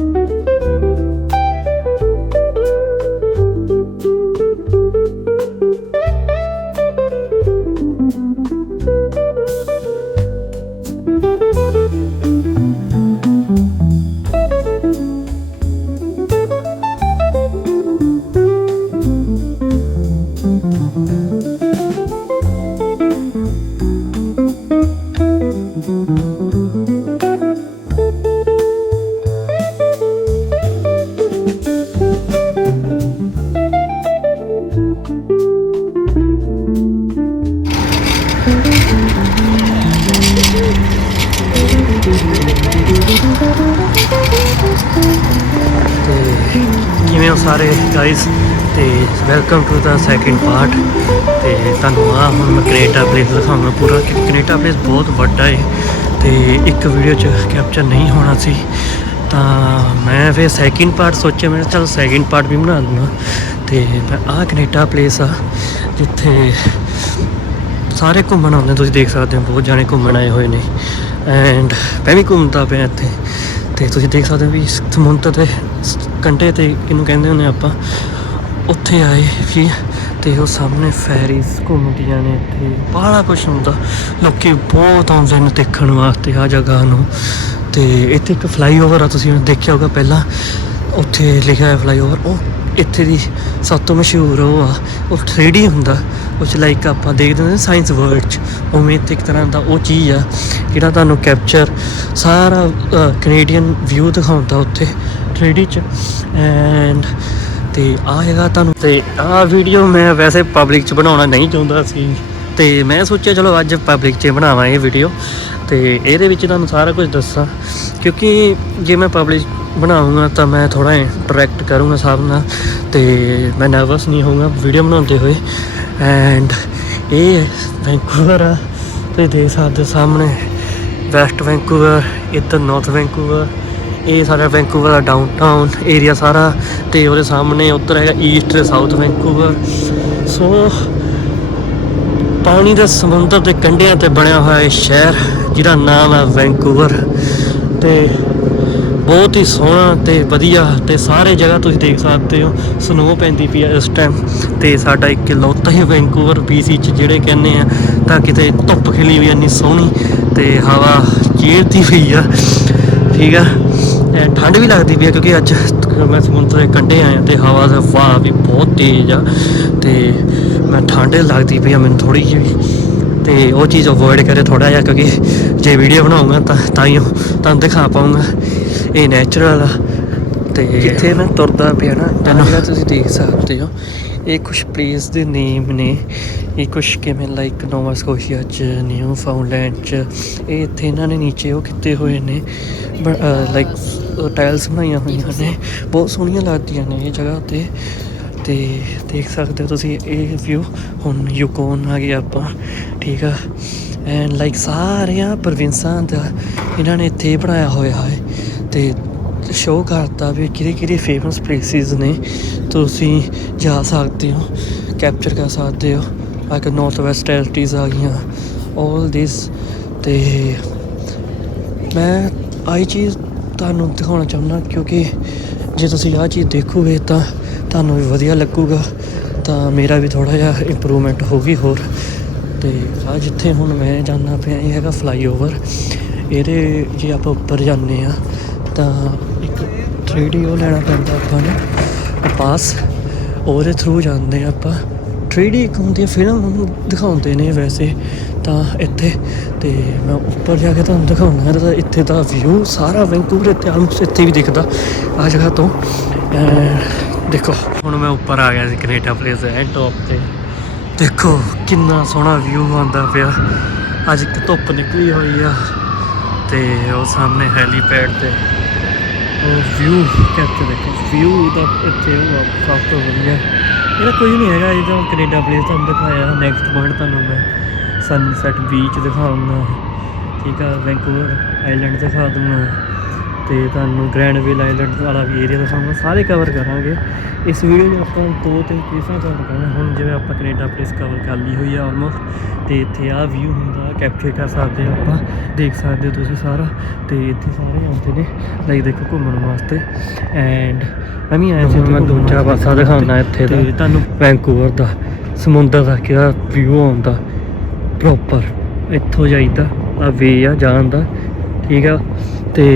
Música ਸਾਰੇ ਗਾਇਸ ਤੇ welcome to the second part ਤੇ ਤੁਹਾਨੂੰ ਆ ਹੁਣ ਮੈਂ ਕੈਨੇਡਾ ਪਲੇਸ ਦਿਖਾਉਣਾ ਪੂਰਾ ਕਿ ਕੈਨੇਡਾ ਪਲੇਸ ਬਹੁਤ ਵੱਡਾ ਹੈ ਤੇ ਇੱਕ ਵੀਡੀਓ 'ਚ ਕੈਪਚਰ ਨਹੀਂ ਹੋਣਾ ਸੀ। ਤਾਂ ਮੈਂ ਫਿਰ ਸੈਕਿੰਡ ਪਾਰਟ ਸੋਚਿਆ, ਮੈਂ ਕਿਹਾ ਚੱਲ ਸੈਕਿੰਡ ਪਾਰਟ ਵੀ ਬਣਾ ਦੂੰਗਾ। ਤੇ ਮੈਂ ਆ ਕੈਨੇਡਾ ਪਲੇਸ ਆ ਜਿੱਥੇ ਸਾਰੇ ਘੁੰਮਣ ਆਉਂਦੇ ਤੁਸੀਂ ਦੇਖ ਸਕਦੇ ਹੋ, ਬਹੁਤ ਜਾਣੇ ਘੁੰਮਣ ਆਏ ਹੋਏ ਨੇ। ਐਂਡ ਮੈਂ ਵੀ ਘੁੰਮਦਾ ਪਿਆ ਇੱਥੇ। ਤੇ ਤੁਸੀਂ ਦੇਖ ਸਕਦੇ ਹੋ ਵੀ ਸਮੁੰਦਰ ਦੇ ਕੰਢੇ ਤੇ ਇਹਨੂੰ ਕਹਿੰਦੇ ਹੁੰਦੇ ਆਪਾਂ। ਉੱਥੇ ਆਏ ਸੀ ਤੇ ਉਹ ਸਾਹਮਣੇ ਫੈਰੀਜ਼ ਘੁੰਮਦੀਆਂ ਨੇ ਇੱਥੇ ਬੜਾ ਕੁਝ ਹੁੰਦਾ। ਲੋਕੀ ਬਹੁਤ ਆਉਂਦੇ ਨੇ ਦੇਖਣ ਵਾਸਤੇ ਆ ਜਗ੍ਹਾ ਨੂੰ। ਤੇ ਇੱਥੇ ਇੱਕ ਫਲਾਈਓਵਰ ਆ, ਤੁਸੀਂ ਦੇਖਿਆ ਹੋਗਾ ਪਹਿਲਾਂ। ਉੱਥੇ ਲਿਖਿਆ ਹੈ ਫਲਾਈਓਵਰ ਉਹ ਇੱਥੇ ਦੀ ਸਭ ਤੋਂ ਮਸ਼ਹੂਰ ਉਹ ਆ। ਉਹ 3D ਹੁੰਦਾ। ਉਹ ਚ ਲਾਈਕ ਆਪਾਂ ਦੇਖਦੇ ਨੇ ਸਾਇੰਸ ਵਰਲਡ ਚ। ਉਵੇਂ ਇੱਥੇ ਇੱਕ ਤਰ੍ਹਾਂ ਦਾ ਉਹ ਚੀਜ਼ ਆ, ਜਿਹੜਾ ਤੁਹਾਨੂੰ ਕੈਪਚਰ ਸਾਰਾ ਕੈਨੇਡੀਅਨ ਵਿਊ ਦਿਖਾਉਂਦਾ ਉੱਥੇ। 3D ਚ ਐਂਡ ਤੇ ਆ ਹੈਗਾ ਤੁਹਾਨੂੰ, ਤੇ ਆ ਵੀਡੀਓ ਮੈਂ ਵੈਸੇ ਪਬਲਿਕ ਚ ਬਣਾਉਣਾ ਨਹੀਂ ਚਾਹੁੰਦਾ ਸੀ, ਤੇ ਮੈਂ ਸੋਚਿਆ ਚਲੋ ਅੱਜ ਪਬਲਿਕ 'ਚ ਬਣਾਵਾਂ ਇਹ ਵੀਡੀਓ ਤੇ ਇਹਦੇ ਵਿੱਚ ਤੁਹਾਨੂੰ ਸਾਰਾ ਕੁਝ ਦੱਸਾਂ, ਕਿਉਂਕਿ ਜੇ ਮੈਂ ਪਬਲਿਕ ਬਣਾਉਂਗਾ ਤਾਂ ਮੈਂ ਥੋੜਾ ਇੰਟਰੈਕਟ ਕਰੂੰਗਾ ਸਭ ਨਾਲ, ਤੇ ਮੈਂ ਨਰਵਸ ਨਹੀਂ ਹੋਊਂਗਾ ਵੀਡੀਓ ਬਣਾਉਂਦੇ ਹੋਏ ਐਂਡ ਇਹ ਵੈਂਕੂਵਰ ਆ ਤੁਸੀਂ ਦੇਖ ਸਕਦੇ ਸਾਹਮਣੇ ਵੈਸਟ ਵੈਂਕੂਵਰ ਇੱਧਰ ਨਾਰਥ ਵੈਂਕੂਵਰ ਇਹ ਸਾਰਾ ਵੈਂਕੂਵਰ ਦਾ ਡਾਊਨਟਾਊਨ ਏਰੀਆ ਸਾਰਾ ਤੇ ਉਹਦੇ ਸਾਹਮਣੇ ਉੱਤਰ ਹੈਗਾ ਈਸਟ ਤੇ ਸਾਊਥ ਵੈਂਕੂਵਰ। ਸੋ ਪਾਣੀ ਦੇ ਸਮੁੰਦਰ ਦੇ ਕੰਢਿਆਂ ਤੇ ਬਣਿਆ ਹੋਇਆ ਇਹ ਸ਼ਹਿਰ, ਜਿਹਦਾ ਨਾਮ ਹੈ ਵੈਂਕੂਵਰ। ਤੇ ਬਹੁਤ ਹੀ ਸੋਹਣਾ ਤੇ ਵਧੀਆ ਤੇ ਸਾਰੇ ਜਗ੍ਹਾ ਤੁਸੀਂ ਦੇਖ ਸਕਦੇ ਹੋ ਸਨੋ ਪੈਂਦੀ ਪਈ ਹੈ ਇਸ ਟਾਈਮ ਤੇ ਸਾਡਾ ਇੱਕ ਇਕਲੌਤਾ ਹੀ ਵੈਂਕੂਵਰ BC ਚ ਜਿਹੜੇ ਕਹਿੰਦੇ ਆ, ਤਾਂ ਕਿਤੇ ਧੁੱਪ ਖਿਲੀ ਹੋਈ ਇੰਨੀ ਸੋਹਣੀ ਤੇ ਹਵਾ ਚੀਰਦੀ ਪਈ ਆ। ਠੀਕ ਆ? ਤੇ ਠੰਡ ਵੀ ਲੱਗਦੀ ਪਈ ਆ ਕਿਉਂਕਿ ਅੱਜ ਮੈਂ ਸਮੁੰਦਰ ਦੇ ਕੰਢੇ ਆਇਆ ਤੇ ਹਵਾ ਦਾ ਵਾਹ ਵੀ ਬਹੁਤ ਤੇਜ਼ ਆ ਤੇ ਮੈਂ ਠੰਡ ਲੱਗਦੀ ਪਈ ਆ ਮੈਨੂੰ ਥੋੜੀ ਜਿਹੀ ਤੇ ਉਹ ਚੀਜ਼ ਅਵੋਇਡ ਕਰੇ ਥੋੜਾ ਜਿਹਾ ਕਿਉਂਕਿ ਜੇ ਵੀਡੀਓ ਬਣਾਉਂਗਾ ਤਾਂ ਤਾਂ ਹੀ ਤੁਹਾਨੂੰ ਦਿਖਾ ਪਾਉਂਗਾ। ਇਹ ਨੈਚੁਰਲ ਆ ਤੇ ਜਿੱਥੇ ਮੈਂ ਤੁਰਦਾ ਪਿਆ ਨਾ ਤਾਂ ਤੁਸੀਂ ਦੇਖ ਸਕਦੇ ਹੋ ਇਹ ਕੁਝ ਪਲੇਸ ਦੇ ਨੇਮ ਨੇ। ਇਹ ਕੁਝ ਕਿਵੇਂ ਲਾਈਕ ਨੋਵਾ ਸਕੋਸ਼ੀਆ ਚ ਨਿਊ ਫਾਊਂਡਲੈਂਡ ਚ, ਇਹ ਇੱਥੇ ਇਹਨਾਂ ਨੇ ਨੀਚੇ ਉਹ ਕੀਤੇ ਹੋਏ ਨੇ। ਲਾਈਕ ਟਾਈਲਸ ਬਣਾਈਆਂ ਹੋਈਆਂ ਨੇ। ਬਹੁਤ ਸੋਹਣੀਆਂ ਲੱਗਦੀਆਂ ਨੇ ਇਹ ਜਗ੍ਹਾ ਤੇ। ਤੇ ਦੇਖ ਸਕਦੇ ਹੋ ਤੁਸੀਂ ਇਹ ਵਿਊ ਹੁਣ ਯੂਕੋਨ ਆ ਗਏ ਆਪਾਂ, ਠੀਕ ਆ। ਐਂਡ ਲਾਈਕ ਸਾਰੀਆਂ ਪ੍ਰਵਿੰਸਾਂ ਦਾ ਇਹਨਾਂ ਨੇ ਇੱਥੇ ਬਣਾਇਆ ਹੋਇਆ ਹੈ। ਤੇ ਸ਼ੋਅ ਕਰਤਾ ਵੀ ਕਿਹੜੇ ਕਿਹੜੇ ਫੇਮਸ ਪਲੇਸਿਸ ਨੇ। ਤੁਸੀਂ ਜਾ ਸਕਦੇ ਹੋ ਕੈਪਚਰ ਕਰ ਸਕਦੇ ਹੋ। ਲਾਈਕ ਨਾਰਥ ਵੈਸਟ ਟੈਰੀਟਰੀਜ਼ ਆ ਗਈਆਂ 올 ਦਿਸ ਤੇ ਮੈਂ ਆਈ ਚੀਜ਼ ਤੁਹਾਨੂੰ ਦਿਖਾਉਣਾ ਚਾਹੁੰਦਾ ਕਿਉਂਕਿ ਜੇ ਤੁਸੀਂ ਆਹ ਚੀਜ਼ ਦੇਖੋਗੇ ਤਾਂ ਤੁਹਾਨੂੰ ਵੀ ਵਧੀਆ ਲੱਗੂਗਾ, ਤਾਂ ਮੇਰਾ ਵੀ ਥੋੜਾ ਜਿਹਾ ਇੰਪਰੂਵਮੈਂਟ ਹੋਊਗੀ ਹੋਰ। ਤੇ ਆ ਜਿੱਥੇ ਹੁਣ ਮੈਂ ਜਾਣਾ ਪਿਆ, ਇਹ ਹੈਗਾ ਫਲਾਈਓਵਰ ਇਹਦੇ ਜੇ ਆਪਾਂ ਉੱਪਰ ਜਾਂਦੇ ਆ ਤਾਂ ਇੱਕ 3D ਉਹ ਲੈਣਾ ਪੈਂਦਾ ਆਪਾਂ ਨੂੰ ਪਾਸ ਉਹਦੇ ਥਰੂ ਜਾਂਦੇ ਆ ਆਪਾਂ। 3D ਇੱਕ ਹੁੰਦੀ ਹੈ ਫਿਲਮ ਉਹਨੂੰ ਦਿਖਾਉਂਦੇ ਨੇ ਵੈਸੇ ਤਾਂ ਇੱਥੇ। ਤੇ ਮੈਂ ਉੱਪਰ ਜਾ ਕੇ ਤੁਹਾਨੂੰ ਦਿਖਾਉਣਾ ਤਾਂ ਇੱਥੇ ਦਾ ਵਿਊ ਸਾਰਾ ਵੈਂਕੂਵਰ ਇੱਥੇ ਆਲਮੋਸਟ ਇੱਥੇ ਵੀ ਦਿਖਦਾ ਆ ਜਗ੍ਹਾ ਤੋਂ। ਅਹ ਦੇਖੋ, ਹੁਣ ਮੈਂ ਉੱਪਰ ਆ ਗਿਆ ਸੀ ਕੈਨੇਡਾ ਪਲੇਸ ਐ ਟੌਪ ਤੇ। ਦੇਖੋ, ਕਿੰਨਾ ਸੋਹਣਾ ਵਿਊ ਆਉਂਦਾ ਪਿਆ। ਅੱਜ ਇੱਕ ਧੁੱਪ ਨਿਕਲੀ ਹੋਈ ਆ, ਤੇ ਉਹ ਸਾਹਮਣੇ ਹੈਲੀਪੈਡ ਤੇ। ਉਹ ਵਿਊ ਕੈਪਚਰ ਦੇਖੋ ਵਿਊ ਦਾ ਇੱਥੇ ਉਹ ਸਭ ਤੋਂ ਵਧੀਆ। ਇਹਦਾ ਕੋਈ ਨਹੀਂ ਹੈਗਾ ਇਹਦਾ ਕੈਨੇਡਾ ਪਲੇਸ ਤੁਹਾਨੂੰ ਦਿਖਾਇਆ ਨੈਕਸਟ ਪੁਆਇੰਟ ਤੁਹਾਨੂੰ ਮੈਂ ਸਨਸੈਟ ਬੀਚ ਦਿਖਾਉਂਗਾ। ਠੀਕ ਆ ਵੈਂਕੂਵਰ ਆਈਲੈਂਡ ਦਿਖਾ ਦੂੰਗਾ। ਤੇ ਤੁਹਾਨੂੰ ਗ੍ਰੈਂਡਵਿਲ ਆਈਲੈਂਡ ਵਾਲਾ ਵੀ ਏਰੀਆ ਦਿਖਾਉਂਗਾ ਸਾਰੇ ਕਵਰ ਕਰਾਂਗੇ। ਇਸ ਵੀਡੀਓ ਨੂੰ ਆਪਾਂ ਦੋ ਤਿੰਨ ਪਲੇਸਾਂ ਕਵਰ ਕਰਾਂਗੇ ਹੁਣ ਜਿਵੇਂ ਆਪਾਂ ਕੈਨੇਡਾ ਪਲੇਸ ਕਵਰ ਕਰ ਲਈ ਹੋਈ ਆ ਆਲਮੋਸਟ ਤੇ ਇੱਥੇ ਆ ਵਿਊ ਹੁੰਦਾ ਕੈਪਚਰ ਕਰ ਸਕਦੇ ਹੋ ਆਪਾਂ ਦੇਖ ਸਕਦੇ ਹੋ ਤੁਸੀਂ ਸਾਰਾ। ਤੇ ਇੱਥੇ ਸਾਰੇ ਆਉਂਦੇ ਨੇ ਲਾਈਕ ਦੇਖੋ ਘੁੰਮਣ ਵਾਸਤੇ। ਐਂਡ ਮੈਂ ਵੀ ਆਇਆ ਸੀ ਮੈਂ ਦੂਜਾ ਪਾਸਾ ਦਿਖਾਉਣਾ ਇੱਥੇ ਦਾ। ਤੁਹਾਨੂੰ ਵੈਂਕੂਵਰ ਦਾ ਸਮੁੰਦਰ ਦਾ ਕਿਹੜਾ ਵਿਊ ਆਉਂਦਾ। ਪ੍ਰੋਪਰ ਇੱਥੋਂ ਜਾਈਦਾ ਆ ਵੇ ਆ ਜਾਣ ਦਾ। ਠੀਕ ਆ। ਤੇ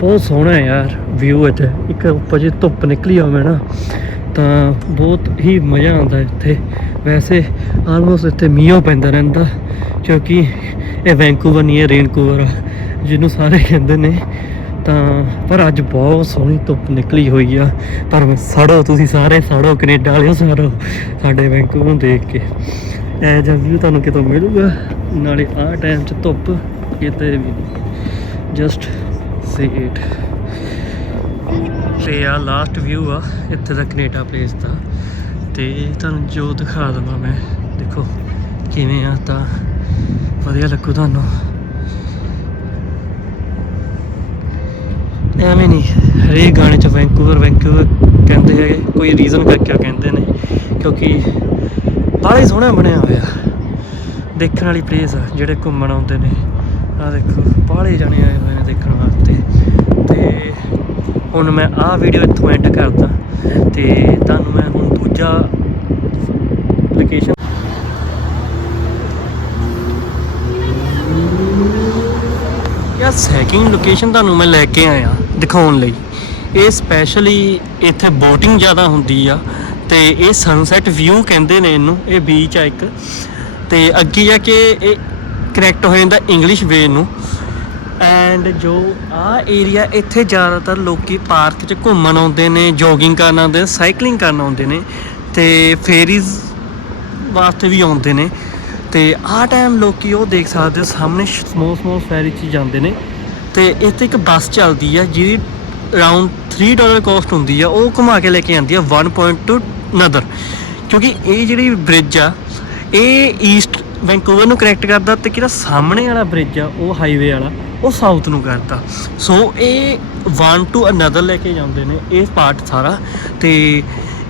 ਬਹੁਤ ਸੋਹਣਾ ਹੈ ਯਾਰ ਵਿਊ ਇੱਥੇ। ਇੱਕ ਉੱਪਰ ਜੇ ਧੁੱਪ ਨਿਕਲੀ ਹੋਵੇ ਨਾ, ਤਾਂ ਬਹੁਤ ਹੀ ਮਜ਼ਾ ਆਉਂਦਾ ਇੱਥੇ। ਵੈਸੇ ਆਲਮੋਸਟ ਇੱਥੇ ਮੀਂਹ ਪੈਂਦਾ ਰਹਿੰਦਾ, ਕਿਉਂਕਿ ਇਹ ਵੈਂਕੂਵਰ ਨਹੀਂ ਹੈ ਰੇਨਕੂਵਰ ਆ, ਜਿਹਨੂੰ ਸਾਰੇ ਕਹਿੰਦੇ ਨੇ। ਤਾਂ ਪਰ ਅੱਜ ਬਹੁਤ ਸੋਹਣੀ ਧੁੱਪ ਨਿਕਲੀ ਹੋਈ ਆ। ਪਰ ਸੜੋ, ਤੁਸੀਂ ਸਾਰੇ ਸੜੋ, ਕੈਨੇਡਾ ਵਾਲਿਓ ਸੜੋ, ਸਾਡੇ ਵੈਂਕੂਵਰ ਨੂੰ ਦੇਖ ਕੇ। ਇਹ ਜਿਹਾ ਵਿਊ ਤੁਹਾਨੂੰ ਕਿਤੋਂ ਮਿਲੂਗਾ? ਨਾਲੇ ਆਹ ਟਾਈਮ 'ਚ ਧੁੱਪ ਕਿਤੇ ਵੀ ਜਸਟ ਸੀ ਇਟ ਤੇ ਆ ਲਾਸਟ ਵਿਊ ਆ, ਇੱਥੇ ਦਾ ਕੈਨੇਡਾ ਪਲੇਸ ਦਾ। ਤੇ ਤੁਹਾਨੂੰ ਜੋ ਦਿਖਾ ਦਵਾਂ ਮੈਂ, ਦੇਖੋ ਕਿਵੇਂ ਆ ਤਾਂ ਵਧੀਆ ਲੱਗੂ ਤੁਹਾਨੂੰ। ਐਵੇਂ ਨਹੀਂ, ਹਰੇਕ ਗਾਣੇ ਚ ਵੈਂਕੂਵਰ ਵੈਂਕੂਵਰ ਕਹਿੰਦੇ ਹੈਗੇ, ਕੋਈ ਰੀਜ਼ਨ ਕਰਕੇ ਕਹਿੰਦੇ ਨੇ, ਕਿਉਂਕਿ ਬਾਹਲਾ ਹੀ ਸੋਹਣਾ ਬਣਿਆ ਹੋਇਆ। ਦੇਖਣ ਵਾਲੀ ਪਲੇਸ ਆ, ਜਿਹੜੇ ਘੁੰਮਣ ਆਉਂਦੇ ਨੇ। ਆ ਦੇਖੋ, ਬਾਹਲੇ ਜਾਣੇ ਆਏ ਦੇਖਣ ਵਾਸਤੇ। ਤੇ ਹੁਣ ਮੈਂ ਆਹ ਵੀਡੀਓ ਇੱਥੋਂ ਐਂਡ ਕਰਦਾ। ਤੇ ਤੁਹਾਨੂੰ ਮੈਂ ਹੁਣ ਦੂਜਾ ਲੋਕੇਸ਼ਨ ਯਾ ਸੈਕਿੰਡ ਲੋਕੇਸ਼ਨ ਤੁਹਾਨੂੰ ਮੈਂ ਲੈ ਕੇ ਆਇਆ ਦਿਖਾਉਣ ਲਈ। ਇਹ ਸਪੈਸ਼ਲੀ ਇੱਥੇ ਬੋਟਿੰਗ ਜ਼ਿਆਦਾ ਹੁੰਦੀ ਆ। ਤੇ ਇਹ ਸਨਸੈਟ ਵਿਊ ਕਹਿੰਦੇ ਨੇ ਇਹਨੂੰ। ਇਹ ਬੀਚ ਆ ਇੱਕ। ਤੇ ਅੱਗੇ ਜਾ ਕੇ ਇਹ ਕਨੈਕਟ ਹੋ ਜਾਂਦਾ ਇੰਗਲਿਸ਼ ਵੇ ਨੂੰ। ਐਂਡ ਜੋ ਆ ਏਰੀਆ ਇੱਥੇ ਜ਼ਿਆਦਾਤਰ ਲੋਕੀ ਪਾਰਕ 'ਚ ਘੁੰਮਣ ਆਉਂਦੇ ਨੇ ਜੋਗਿੰਗ ਕਰਨ ਆਉਂਦੇ ਨੇ ਸਾਈਕਲਿੰਗ ਕਰਨ ਆਉਂਦੇ ਨੇ ਤੇ ਫੇਰੀਜ਼ ਵਾਸਤੇ ਵੀ ਆਉਂਦੇ ਨੇ। ਤੇ ਆਹ ਟਾਈਮ ਲੋਕੀ ਉਹ ਦੇਖ ਸਕਦੇ ਸਾਹਮਣੇ ਸਮੋਲ ਸਮੋਲ ਫੈਰੀ 'ਚ ਜਾਂਦੇ ਨੇ। ਤੇ ਇੱਥੇ ਇੱਕ ਬੱਸ ਚੱਲਦੀ ਆ, ਜਿਹਦੀ ਅਰਾਊਂਡ 3 ਡਾਲਰ ਕਾਸਟ ਹੁੰਦੀ ਆ, ਉਹ ਘੁਮਾ ਕੇ ਲੈ ਕੇ ਆਉਂਦੀ ਆ 1.2 ਨਦਰ ਕਿਉਂਕਿ ਇਹ ਜਿਹੜੀ ਬ੍ਰਿਜ ਆ, ਇਹ ਈਸਟ ਵੈਂਕੂਵਰ ਨੂੰ ਕਨੈਕਟ ਕਰਦਾ ਤੇ ਕਿਹੜਾ ਸਾਹਮਣੇ ਵਾਲਾ ਬ੍ਰਿਜ ਆ, ਉਹ ਹਾਈਵੇ ਵਾਲਾ। ਉਹ ਸਾਊਥ ਨੂੰ ਕਰਤਾ। ਸੋ ਇਹ ਵਨ ਟੂ ਅਨਦਰ ਲੈ ਕੇ ਜਾਂਦੇ ਨੇ, ਇਹ ਪਾਰਟ ਸਾਰਾ। ਤੇ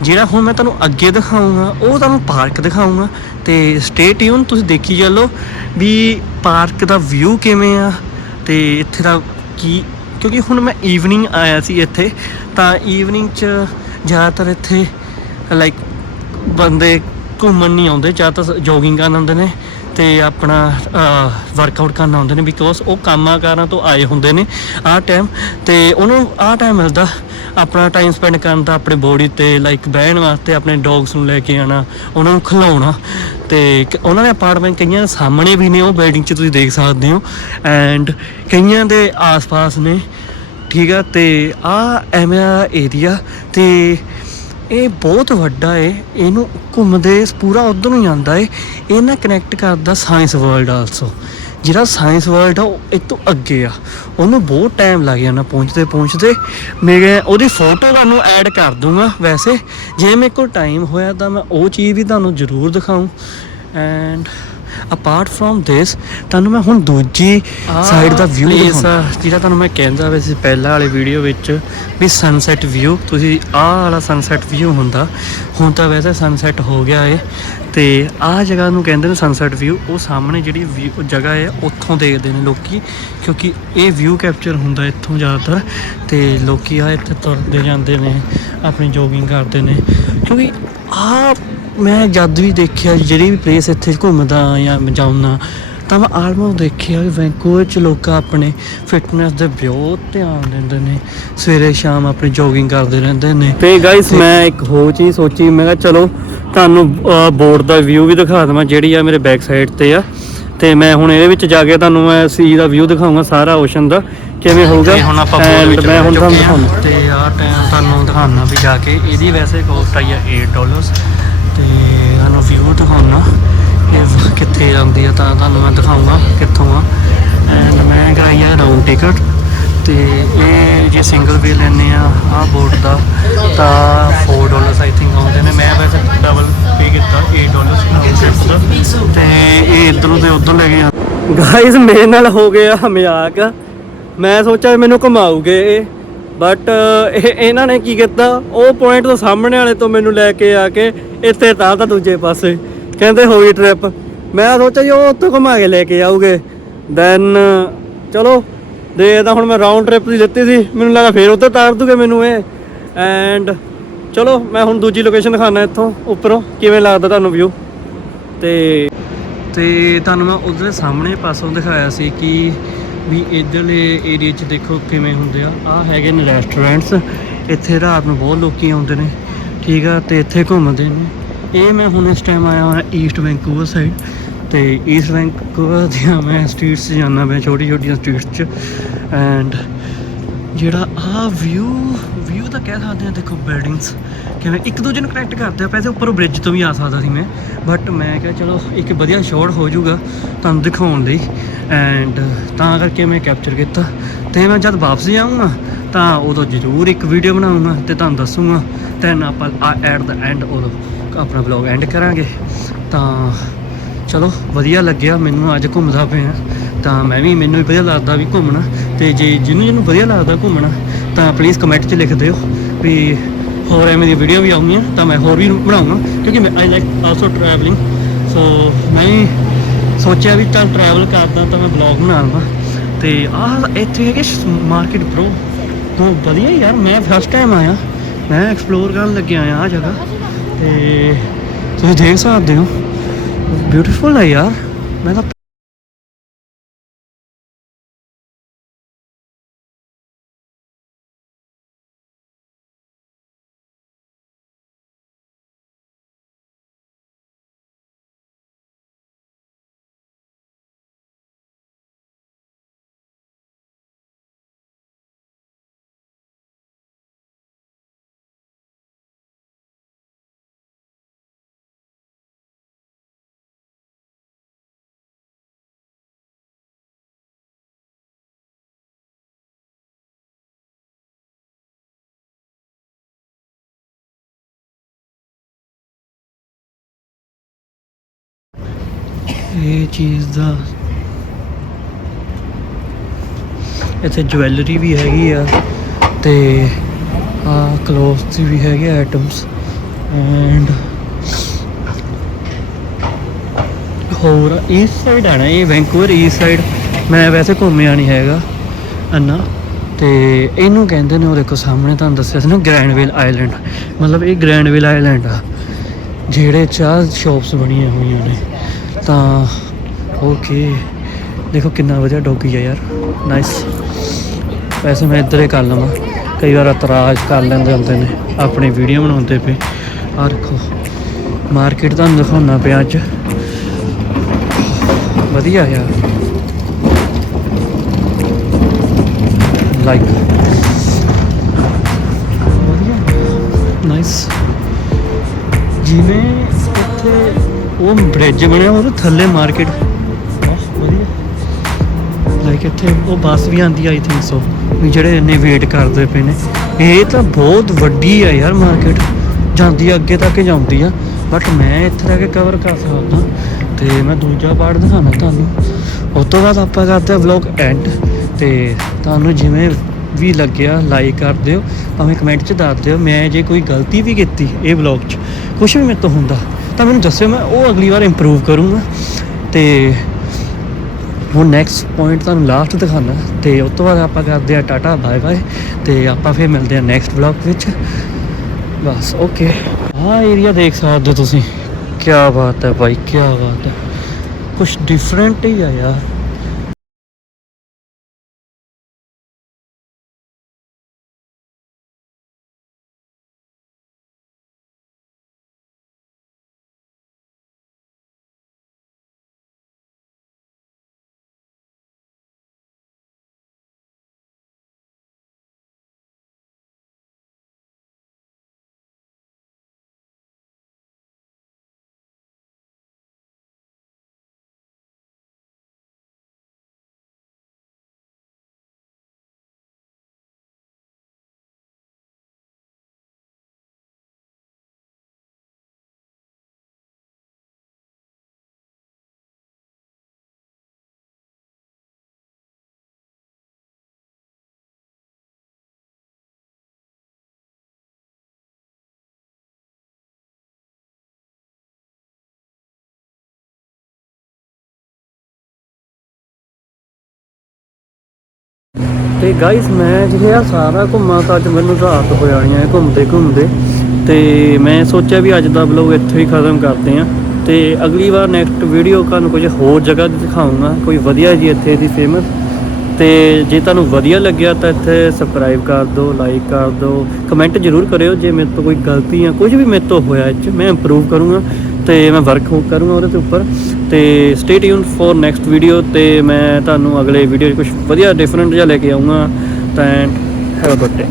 ਜਿਹੜਾ ਹੁਣ ਮੈਂ ਤੁਹਾਨੂੰ ਅੱਗੇ ਦਿਖਾਉਂਗਾ ਉਹ ਤੁਹਾਨੂੰ ਪਾਰਕ ਦਿਖਾਉਂਗਾ ਤੇ ਸਟੇ ਟਿਊਨ ਤੁਸੀਂ ਦੇਖੀ ਚੱਲੋ ਵੀ ਪਾਰਕ ਦਾ ਵਿਊ ਕਿਵੇਂ ਆ ਤੇ ਇੱਥੇ ਦਾ ਕੀ ਕਿਉਂਕਿ ਹੁਣ ਮੈਂ ਈਵਨਿੰਗ ਆਇਆ ਸੀ ਇੱਥੇ, ਤਾਂ ਈਵਨਿੰਗ 'ਚ ਜ਼ਿਆਦਾਤਰ ਇੱਥੇ ਲਾਈਕ ਬੰਦੇ ਘੁੰਮਣ ਨਹੀਂ ਆਉਂਦੇ, ਜ਼ਿਆਦਾਤਰ ਜੋਗਿੰਗ ਕਰਨ ਆਉਂਦੇ ਨੇ। ਤੇ ਆਪਣਾ ਵਰਕਆਊਟ ਕਰਨ ਆਉਂਦੇ ਨੇ ਬਿਕੋਜ਼ ਉਹ ਕੰਮਾਂ ਕਾਰਾਂ ਤੋਂ ਆਏ ਹੁੰਦੇ ਨੇ ਆਹ ਟਾਈਮ ਤੇ ਉਹਨੂੰ ਆਹ ਟਾਈਮ ਮਿਲਦਾ, ਆਪਣਾ ਟਾਈਮ ਸਪੈਂਡ ਕਰਨ ਦਾ ਆਪਣੇ ਬੋਡੀ ਤੇ ਲਾਈਕ ਬਹਿਣ ਵਾਸਤੇ ਆਪਣੇ ਡੌਗਸ ਨੂੰ ਲੈ ਕੇ ਆਣਾ ਉਹਨਾਂ ਨੂੰ ਖਿਲਾਉਣਾ ਤੇ ਉਹਨਾਂ ਦੇ ਅਪਾਰਟਮੈਂਟ ਕਈਆਂ ਦੇ ਸਾਹਮਣੇ ਵੀ ਨੇ, ਉਹ ਬਿਲਡਿੰਗ 'ਚ ਤੁਸੀਂ ਦੇਖ ਸਕਦੇ ਹੋ ਐਂਡ ਕਈਆਂ ਦੇ ਆਸ-ਪਾਸ ਨੇ, ਠੀਕ ਆ, ਤੇ ਆ ਐਵੇਂ ਆ ਏਰੀਆ ਤੇ ਇਹ ਬਹੁਤ ਵੱਡਾ ਏ, ਇਹਨੂੰ ਘੁੰਮਦੇ, ਪੂਰਾ ਉਧਰ ਨੂੰ ਜਾਂਦਾ ਏ। ਇਹ ਨਾ ਕਨੈਕਟ ਕਰਦਾ ਸਾਇੰਸ ਵਰਲਡ ਆਲਸੋ ਜਿਹੜਾ ਸਾਇੰਸ ਵਰਲਡ ਆ, ਉਹ ਇਹ ਤੋਂ ਅੱਗੇ ਆ। ਉਹਨੂੰ ਬਹੁਤ ਟਾਈਮ ਲੱਗ ਜਾਣਾ ਪਹੁੰਚਦੇ ਪਹੁੰਚਦੇ। ਮੇਰੇ ਉਹਦੀ ਫੋਟੋ ਤੁਹਾਨੂੰ ਐਡ ਕਰ ਦੂੰਗਾ ਵੈਸੇ। ਜੇ ਮੇਰੇ ਕੋਲ ਟਾਈਮ ਹੋਇਆ ਤਾਂ ਮੈਂ ਉਹ ਚੀਜ਼ ਵੀ ਤੁਹਾਨੂੰ ਜ਼ਰੂਰ ਦਿਖਾਉਂ ਐਂਡ ਅਪਾਰਟ ਫਰੋਮ ਦਿਸ ਤੁਹਾਨੂੰ ਮੈਂ ਹੁਣ ਦੂਜੀ ਸਾਈਡ ਦਾ ਵਿਊ ਦਿਖਾਉਂ ਜਿਹੜਾ ਤੁਹਾਨੂੰ ਮੈਂ ਕਹਿੰਦਾ ਵੈਸੇ ਪਹਿਲਾਂ ਵਾਲੇ ਵੀਡੀਓ ਵਿੱਚ ਵੀ ਸਨਸੈਟ ਵਿਊ ਤੁਸੀਂ ਆਹ ਵਾਲਾ ਸਨਸੈਟ ਵਿਊ ਹੁੰਦਾ ਹੁਣ ਤਾਂ ਵੈਸੇ ਸਨਸੈਟ ਹੋ ਗਿਆ ਏ। ਤੇ ਆਹ ਜਗ੍ਹਾ ਨੂੰ ਕਹਿੰਦੇ ਨੇ ਸਨਸੈਟ ਵਿਊ ਉਹ ਸਾਹਮਣੇ ਜਿਹੜੀ ਜਗ੍ਹਾ ਹੈ ਉੱਥੋਂ ਦੇਖਦੇ ਨੇ ਲੋਕੀ ਕਿਉਂਕਿ ਇਹ ਵਿਊ ਕੈਪਚਰ ਹੁੰਦਾ ਇੱਥੋਂ ਜ਼ਿਆਦਾਤਰ ਤੇ ਲੋਕੀ ਆ ਇੱਥੇ ਤੁਰਦੇ ਜਾਂਦੇ ਨੇ ਆਪਣੀ ਜੋਗਿੰਗ ਕਰਦੇ ਨੇ ਕਿਉਂਕਿ ਆ ਮੈਂ ਜਦ ਵੀ ਦੇਖਿਆ ਜਿਹੜੀ ਵੀ ਪਲੇਸ ਇੱਥੇ ਘੁੰਮਦਾ ਜਾਂ ਜਾਉਣਾ ਤਾਂ ਮੈਂ ਆਲਮੋਸਟ ਦੇਖਿਆ ਕਿ ਵੈਂਕੂਵਰ ਚ ਲੋਕ ਆਪਣੇ ਫਿਟਨੈਸ ਦੇ ਬਹੁਤ ਧਿਆਨ ਦਿੰਦੇ ਨੇ। ਸਵੇਰੇ ਸ਼ਾਮ ਆਪਣੀ ਜੋਗਿੰਗ ਕਰਦੇ ਰਹਿੰਦੇ ਨੇ। ਤੇ ਗਾਇਸ ਮੈਂ ਇੱਕ ਹੋਰ ਚੀਜ਼ ਸੋਚੀ ਮੈਂ ਕਿਹਾ ਚਲੋ ਤੁਹਾਨੂੰ ਬੋਰਡ ਦਾ ਵਿਊ ਵੀ ਦਿਖਾ ਦਵਾਂ ਜਿਹੜੀ ਆ ਮੇਰੇ ਬੈਕ ਸਾਈਡ ਤੇ ਆ। ਤੇ ਮੈਂ ਹੁਣ ਇਹਦੇ ਵਿੱਚ ਜਾ ਕੇ ਤੁਹਾਨੂੰ ਮੈਂ ਸੀ ਦਾ ਵਿਊ ਦਿਖਾਉਂਗਾ ਸਾਰਾ ਓਸ਼ਨ ਦਾ ਕਿਵੇਂ ਹੋਊਗਾ। ਹੁਣ ਆਪਾਂ And ਵਿੱਚ ਮੈਂ ਹੁਣ ਤੁਹਾਨੂੰ। ਦਿਖਾਉਂਦਾ। ਤੇ ਆਹ ਟਾਈਮ ਤੁਹਾਨੂੰ ਦਿਖਾਉਣਾ ਵੀ ਜਾ ਕੇ ਇਹਦੀ ਵੈਸੇ ਕੋਸਟ ਆਈ ਆ 8 ਡਾਲਰਸ ਤੇ ਤੁਹਾਨੂੰ ਵਿਊ ਦਿਖਾਉਣਾ। ਇਹ ਕਿੱਥੇ ਜਾਂਦੀ ਆ ਤਾਂ ਤੁਹਾਨੂੰ ਮੈਂ ਦਿਖਾਉਂਗਾ ਕਿੱਥੋਂ ਆ। ਐਂਡ ਮੈਂ ਕਰਾਈ ਆ ਰਾਊਂਡ ਟਿਕਟ ਤੇ ਇਹ ਜੇ ਸਿੰਗਲ ਵੀ ਲੈਣੇ ਆ, ਆਹ ਬੋਟ ਦਾ, ਤਾਂ 4 ਡਾਲਰਸ ਆਈ ਥਿੰਕ ਆਉਂਦੇ ਨੇ। ਮੈਂ ਵੈਸੇ ਡਬਲ ਪੇ ਕੀਤਾ 8 ਡਾਲਰਸ ਰਾਉਂਡ ਤੇ ਇਹ ਇਧਰੋਂ ਤੇ ਉਧਰ ਲੈ ਗਏ ਗਾਇਸ ਮੇਰੇ ਨਾਲ ਹੋ ਗਿਆ ਮਜ਼ਾਕ। ਮੈਂ ਸੋਚਿਆ ਮੈਨੂੰ ਘੁਮਾਉਗੇ ਇਹ। ਬਟ ਇਹ ਇਹਨਾਂ ਨੇ ਕੀ ਕੀਤਾ? ਉਹ ਪੁਆਇੰਟ ਤੋਂ ਸਾਹਮਣੇ ਵਾਲੇ ਤੋਂ ਮੈਨੂੰ ਲੈ ਕੇ ਆ ਕੇ ਇੱਥੇ ਤਾਂ ਤਾਂ ਦੂਜੇ ਪਾਸੇ। ਕਹਿੰਦੇ, ਹੋ ਗਈ ਟ੍ਰਿਪ ਮੈਂ ਸੋਚਿਆ ਜੀ, ਉਹ ਉੱਥੋਂ ਘੁਮਾ ਕੇ ਲੈ ਕੇ ਆਉਗੇ ਦੈਨ ਚਲੋ ਦੇ ਤਾਂ ਹੁਣ ਮੈਂ ਰਾਉਂਡ ਟ੍ਰਿਪ ਦੀ ਦਿੱਤੀ ਸੀ। ਮੈਨੂੰ ਲੱਗਾ ਫੇਰ ਉੱਧਰ ਤਾਰ ਦੂਗੇ ਮੈਨੂੰ ਇਹ। ਐਂਡ ਚਲੋ, ਮੈਂ ਹੁਣ ਦੂਜੀ ਲੋਕੇਸ਼ਨ ਦਿਖਾਣਾ ਇੱਥੋਂ ਉੱਪਰੋਂ। ਕਿਵੇਂ ਲੱਗਦਾ ਤੁਹਾਨੂੰ ਵਿਊ ਤੇ ਤੇ ਤੁਹਾਨੂੰ ਮੈਂ ਉਧਰ ਸਾਹਮਣੇ ਪਾਸੋਂ ਦਿਖਾਇਆ ਸੀ ਕਿ ਵੀ ਇਧਰਲੇ ਏਰੀਆ 'ਚ ਦੇਖੋ ਕਿਵੇਂ ਹੁੰਦੇ ਆ। ਆ ਹੈਗੇ ਨੇ ਰੈਸਟੋਰੈਂਟਸ ਇੱਥੇ ਰਾਤ ਨੂੰ ਬਹੁਤ ਲੋਕੀ ਆਉਂਦੇ ਨੇ। ਠੀਕ ਆ, ਤੇ ਇੱਥੇ ਘੁੰਮਦੇ ਨੇ। ਇਹ ਮੈਂ ਹੁਣ ਇਸ ਟਾਈਮ ਆਇਆ ਹਾਂ ਈਸਟ ਵੈਂਕੂਵਰ ਸਾਈਡ ਤੇ ਈਸਟ ਵੈਂਕੂਵਰ ਦੀਆਂ ਮੈਂ ਸਟਰੀਟਸ 'ਚ ਜਾਂਦਾ ਮੈਂ ਛੋਟੀ ਛੋਟੀਆਂ ਸਟਰੀਟਸ 'ਚ। ਐਂਡ ਜਿਹੜਾ ਆ ਵਿਊ ਵਿਊ ਤਾਂ ਕਹਿ ਸਕਦੇ ਆ, ਦੇਖੋ ਬਿਲਡਿੰਗਸ ਕਿਵੇਂ ਇੱਕ ਦੂਜੇ ਨੂੰ ਕਨੈਕਟ ਕਰਦੇ ਆ। ਪੈਸੇ ਉੱਪਰੋਂ ਬ੍ਰਿਜ ਤੋਂ ਵੀ ਆ ਸਕਦਾ ਸੀ ਮੈਂ ਬਟ ਮੈਂ ਕਿਹਾ ਚਲੋ ਇੱਕ ਵਧੀਆ ਸ਼ਾਟ ਹੋ ਜਾਊਗਾ ਤੁਹਾਨੂੰ ਦਿਖਾਉਣ ਲਈ। ਐਂਡ ਤਾਂ ਕਰਕੇ ਮੈਂ ਕੈਪਚਰ ਕੀਤਾ। ਤੇ ਮੈਂ ਜਦ ਵਾਪਸ ਜਾਊਂਗਾ ਤਾਂ ਉਦੋਂ ਜ਼ਰੂਰ ਇੱਕ ਵੀਡੀਓ ਬਣਾਉਂਗਾ ਤੇ ਤੁਹਾਨੂੰ ਦੱਸੂਗਾ। ਦੈਨ ਆਪਾਂ ਐਟ ਦਾ ਐਂਡ ਉਦੋਂ ਆਪਣਾ ਵਲੌਗ ਐਂਡ ਕਰਾਂਗੇ। ਤਾਂ ਚਲੋ, ਵਧੀਆ ਲੱਗਿਆ ਮੈਨੂੰ ਅੱਜ ਘੁੰਮਦਾ ਪਿਆ। ਤਾਂ ਮੈਂ ਵੀ, ਮੈਨੂੰ ਵੀ ਵਧੀਆ ਲੱਗਦਾ ਵੀ ਘੁੰਮਣਾ। ਤੇ ਜੇ ਜਿਹਨੂੰ ਜਿਹਨੂੰ ਵਧੀਆ ਲੱਗਦਾ ਘੁੰਮਣਾ, ਤਾਂ ਪਲੀਜ਼ ਕਮੈਂਟ 'ਚ ਲਿਖ ਦਿਓ ਵੀ ਹੋਰ ਐਵੇਂ ਦੀ ਵੀਡੀਓ ਵੀ ਆਉਂਦੀਆਂ ਤਾਂ ਮੈਂ ਹੋਰ ਵੀ ਬਣਾਉਂਗਾ, ਕਿਉਂਕਿ ਮੈਂ I like also travelling so ਮੈਂ ਵੀ ਸੋਚਿਆ ਵੀ ਤਾਂ ਟਰੈਵਲ ਕਰਦਾ ਤਾਂ ਮੈਂ ਬਲੌਗ ਬਣਾ ਲਵਾਂ ਤੇ ਆਹ ਇੱਥੇ ਹੈਗੇ ਮਾਰਕੀਟ ਬ్రో ਤਾਂ ਵਧੀਆ ਯਾਰ, ਮੈਂ ਫਸਟ ਟਾਈਮ ਆਇਆ। ਮੈਂ ਐਕਸਪਲੋਰ ਕਰਨ ਲੱਗਿਆ ਆ ਆਹ ਜਗ੍ਹਾ। ਤੇ ਤੁਸੀਂ ਦੇਖ ਸਕਦੇ ਹੋ। ਬਿਊਟੀਫੁਲ ਹੈ ਯਾਰ। ਮੈਂ ਤਾਂ ਇਹ ਚੀਜ਼ ਦਾ ਇੱਥੇ ਜਵੈਲਰੀ ਵੀ ਹੈਗੀ ਆ ਤੇ, ਆ ਕਲੋਥਸ ਦੀ ਵੀ ਹੈਗੇ ਆਈਟਮਸ ਐਂਡ ਹੋਰ ਇਸ ਸਾਈਡ ਆਣਾ, ਇਹ ਵੈਂਕੂਵਰ ਇਸ ਸਾਈਡ ਮੈਂ ਵੈਸੇ ਘੁੰਮਿਆ ਨਹੀਂ ਹੈਗਾ ਅੰਨਾ, ਤੇ ਇਹਨੂੰ ਕਹਿੰਦੇ ਨੇ, ਉਹ ਦੇਖੋ ਸਾਹਮਣੇ ਤੁਹਾਨੂੰ ਦੱਸਿਆ ਸੀ ਨਾ ਗ੍ਰੈਂਡਵਿਲ ਆਈਲੈਂਡ ਮਤਲਬ ਇਹ ਗ੍ਰੈਂਡਵਿਲ ਆਈਲੈਂਡ ਆ, ਜਿਹੜੇ ਚਾਹ ਸ਼ਾਪਸ ਬਣੀਆਂ ਹੋਈਆਂ ਨੇ। ਤਾਂ ਓਕੇ ਦੇਖੋ ਕਿੰਨਾ ਵਧੀਆ ਡੌਗੀ ਆ ਯਾਰ। ਨਾਈਸ ਵੈਸੇ ਮੈਂ ਇੱਧਰ ਹੀ ਕਰ ਲਵਾਂ। ਕਈ ਵਾਰ ਇਤਰਾਜ਼ ਕਰ ਲੈਂਦੇ ਹੁੰਦੇ ਨੇ, ਆਪਣੀ ਵੀਡੀਓ ਬਣਾਉਂਦੇ ਪਏ। ਆ ਦੇਖੋ ਮਾਰਕੀਟ ਤੁਹਾਨੂੰ ਦਿਖਾਉਣਾ ਪਿਆ ਅੱਜ। ਵਧੀਆ ਯਾਰ। ਲਾਈਕ ਨਾਈਸ ਜਿਵੇਂ ਉਹ ਬ੍ਰਿਜ ਬਣਿਆ ਉਹ ਥੱਲੇ ਮਾਰਕੀਟ ਬਹੁਤ ਵਧੀਆ। ਲਾਈਕ ਇੱਥੇ ਉਹ ਬੱਸ ਵੀ ਆਂਦੀ ਆਈ ਥਿੰਕ ਸੋ ਵੀ ਜਿਹੜੇ ਇੰਨੇ ਵੇਟ ਕਰਦੇ ਪਏ ਨੇ। ਇਹ ਤਾਂ ਬਹੁਤ ਵੱਡੀ ਆ ਯਾਰ ਮਾਰਕੀਟ ਜਾਂਦੀ ਅੱਗੇ ਤੱਕ ਜਾਂਦੀ ਆ। ਬਟ ਮੈਂ ਇੱਥੇ ਰਹਿ ਕੇ ਕਵਰ ਕਰ ਸਕਦਾ। ਤੇ ਮੈਂ ਦੂਜਾ ਪਾਰਟ ਦਿਖਾਣਾ ਤੁਹਾਨੂੰ। ਉਸ ਤੋਂ ਬਾਅਦ ਆਪਾਂ ਕਰਦੇ ਆ ਵਲੌਗ ਐਂਡ ਤੇ ਤੁਹਾਨੂੰ ਜਿਵੇਂ ਵੀ ਲੱਗਿਆ ਲਾਈਕ ਕਰ ਦਿਓ ਭਾਵੇਂ ਕਮੈਂਟ 'ਚ ਦੱਸ ਦਿਓ। ਮੈਂ ਜੇ ਕੋਈ ਗਲਤੀ ਵੀ ਕੀਤੀ ਇਹ ਵਲੌਗ 'ਚ ਕੁਝ ਵੀ ਮੇਰੇ ਤੋਂ ਹੁੰਦਾ। ਤਾਂ ਮੈਨੂੰ ਦੱਸਿਓ, ਮੈਂ ਉਹ ਅਗਲੀ ਵਾਰ ਇੰਪਰੂਵ ਕਰੂੰਗਾ। ਤੇ ਹੁਣ ਨੈਕਸਟ ਪੁਆਇੰਟ ਤੁਹਾਨੂੰ ਲਾਸਟ ਦਿਖਾਣਾ ਤੇ ਉਸ ਤੋਂ ਬਾਅਦ ਆਪਾਂ ਕਰਦੇ ਆ ਟਾਟਾ ਬਾਏ ਬਾਏ ਤੇ ਆਪਾਂ ਫਿਰ ਮਿਲਦੇ ਆ ਨੈਕਸਟ ਵਲੌਗ ਵਿੱਚ। ਬਸ ਓਕੇ ਆਹ ਏਰੀਆ ਦੇਖ ਸਕਦੇ ਹੋ ਤੁਸੀਂ। ਕੀ ਬਾਤ ਹੈ ਭਾਈ ਕੀ ਬਾਤ ਹੈ। ਕੁਝ ਡਿਫਰੈਂਟ ਹੀ ਆ ਯਾਰ। ਤੇ ਗਾਇਸ ਮੈਂ ਜਿਹੜਾ ਸਾਰਾ ਘੁੰਮਾ ਤਾਂ ਅੱਜ ਮੈਨੂੰ ਰਾਤ ਹੋ ਜਾਣੀ ਹੈ ਘੁੰਮਦੇ ਘੁੰਮਦੇ। ਤੇ ਮੈਂ ਸੋਚਿਆ ਵੀ ਅੱਜ ਦਾ ਵਲੌਗ ਇੱਥੇ ਹੀ ਖਤਮ ਕਰਦੇ ਆਂ। ਤੇ ਅਗਲੀ ਵਾਰ ਨੈਕਸਟ ਵੀਡੀਓ ਤੁਹਾਨੂੰ ਕੁਝ ਹੋਰ ਜਗ੍ਹਾ ਦੀ ਦਿਖਾਉਂਗਾ ਕੋਈ ਵਧੀਆ ਜੀ ਇੱਥੇ ਦੀ ਫੇਮਸ ਤੇ ਜੇ ਤੁਹਾਨੂੰ ਵਧੀਆ ਲੱਗਿਆ ਤਾਂ ਇੱਥੇ ਸਬਸਕ੍ਰਾਈਬ ਕਰ ਦਿਓ ਲਾਈਕ ਕਰ ਦਿਓ। ਕਮੈਂਟ ਜ਼ਰੂਰ ਕਰਿਓ ਜੇ ਮੇਰੇ ਤੋਂ ਕੋਈ ਗਲਤੀ ਜਾਂ ਕੁਝ ਵੀ ਮੇਰੇ ਤੋਂ ਹੋਇਆ ਇਹ 'ਚ ਮੈਂ ਇੰਪਰੂਵ ਕਰੂੰਗਾ। ਤੇ ਮੈਂ ਵਰਕ ਕਰੂੰਗਾ ਉਹਦੇ ਤੇ ਉੱਪਰ। ਤੇ stay tune for next video ਤੇ ਮੈਂ ਤੁਹਾਨੂੰ ਅਗਲੇ ਵੀਡੀਓ 'ਚ ਕੁਝ ਵਧੀਆ ਡਿਫਰੈਂਟ ਜਿਹਾ ਲੈ ਕੇ ਆਉਂਗਾ ਤਾਂ ਹੈਵ ਅ ਗੁੱਡ ਡੇ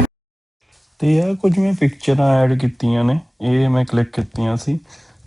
ਤੇ ਇਹ ਕੁਝ ਮੈਂ ਪਿਕਚਰਾਂ ਐਡ ਕੀਤੀਆਂ ਨੇ, ਇਹ ਮੈਂ ਕਲਿੱਕ ਕੀਤੀਆਂ ਸੀ।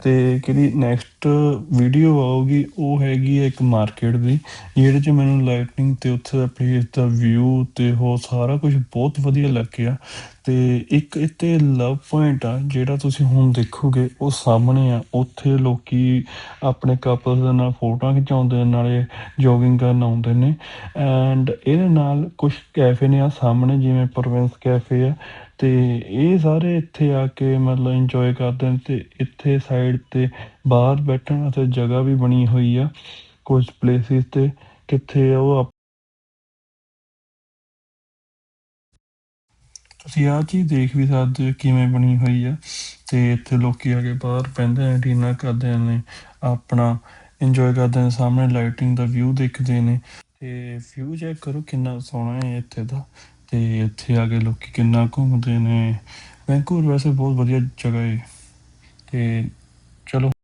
ਤੇ ਕਿਹੜੀ ਨੈਕਸਟ ਵੀਡੀਓ ਆਊਗੀ ਉਹ ਹੈਗੀ ਹੈ ਇੱਕ ਮਾਰਕੀਟ ਦੀ ਜਿਹੜੇ 'ਚ ਮੈਨੂੰ ਲਾਈਟਨਿੰਗ ਤੇ ਉੱਥੇ ਦਾ ਪਲੇਸ ਦਾ ਵਿਊ ਤੇ ਹੋਰ ਸਾਰਾ ਕੁਝ ਬਹੁਤ ਵਧੀਆ ਲੱਗਿਆ। ਤੇ ਇੱਕ ਇੱਥੇ ਲਵ ਪੁਆਇੰਟ ਆ ਜਿਹੜਾ ਤੁਸੀਂ ਹੁਣ ਦੇਖੋਗੇ ਉਹ ਸਾਹਮਣੇ ਆ। ਉੱਥੇ ਲੋਕੀ ਆਪਣੇ ਕਪਲਸ ਦੇ ਨਾਲ ਫੋਟੋਆਂ ਖਿਚਾਉਂਦੇ ਨੇ, ਨਾਲੇ ਜੋਗਿੰਗ ਕਰਨ ਆਉਂਦੇ ਨੇ। ਐਂਡ ਇਹਦੇ ਨਾਲ ਕੁਝ ਕੈਫੇ ਨੇ ਆ ਸਾਹਮਣੇ ਜਿਵੇਂ ਪ੍ਰੋਵਿੰਸ ਕੈਫੇ ਆ। ਤੇ ਇਹ ਸਾਰੇ ਇੱਥੇ ਆ ਕੇ ਮਤਲਬ ਇੰਜੋਏ ਕਰਦੇ ਨੇ ਤੇ ਇੱਥੇ ਸਾਈਡ ਤੇ ਬਾਹਰ ਬੈਠਣ ਅਤੇ ਜਗ੍ਹਾ ਵੀ ਬਣੀ ਹੋਈ ਆ, ਕੁਝ ਪਲੇਸਿਸ ਤੇ, ਕਿੱਥੇ ਉਹ ਤੁਸੀਂ ਆਹ ਚੀਜ਼ ਦੇਖ ਵੀ ਸਕਦੇ ਹੋ ਕਿਵੇਂ ਬਣੀ ਹੋਈ ਆ ਤੇ ਇੱਥੇ ਲੋਕੀ ਆ ਕੇ ਬਾਹਰ ਪੈਂਦੇ ਨੇ ਡਿਨਰ ਕਰਦੇ ਨੇ, ਆਪਣਾ ਇੰਜੋਏ ਕਰਦੇ ਨੇ, ਸਾਹਮਣੇ ਲਾਈਟਿੰਗ ਦਾ ਵਿਊ ਦੇਖਦੇ ਨੇ ਤੇ ਵਿਊ ਚੈੱਕ ਕਰੋ ਕਿੰਨਾ ਸੋਹਣਾ ਹੈ ਇੱਥੇ ਦਾ। ਅਤੇ ਇੱਥੇ ਆ ਕੇ ਲੋਕ ਕਿੰਨਾ ਘੁੰਮਦੇ ਨੇ। ਵੈਂਕੂਵਰ ਵੈਸੇ ਬਹੁਤ ਵਧੀਆ ਜਗ੍ਹਾ ਹੈ ਅਤੇ ਚਲੋ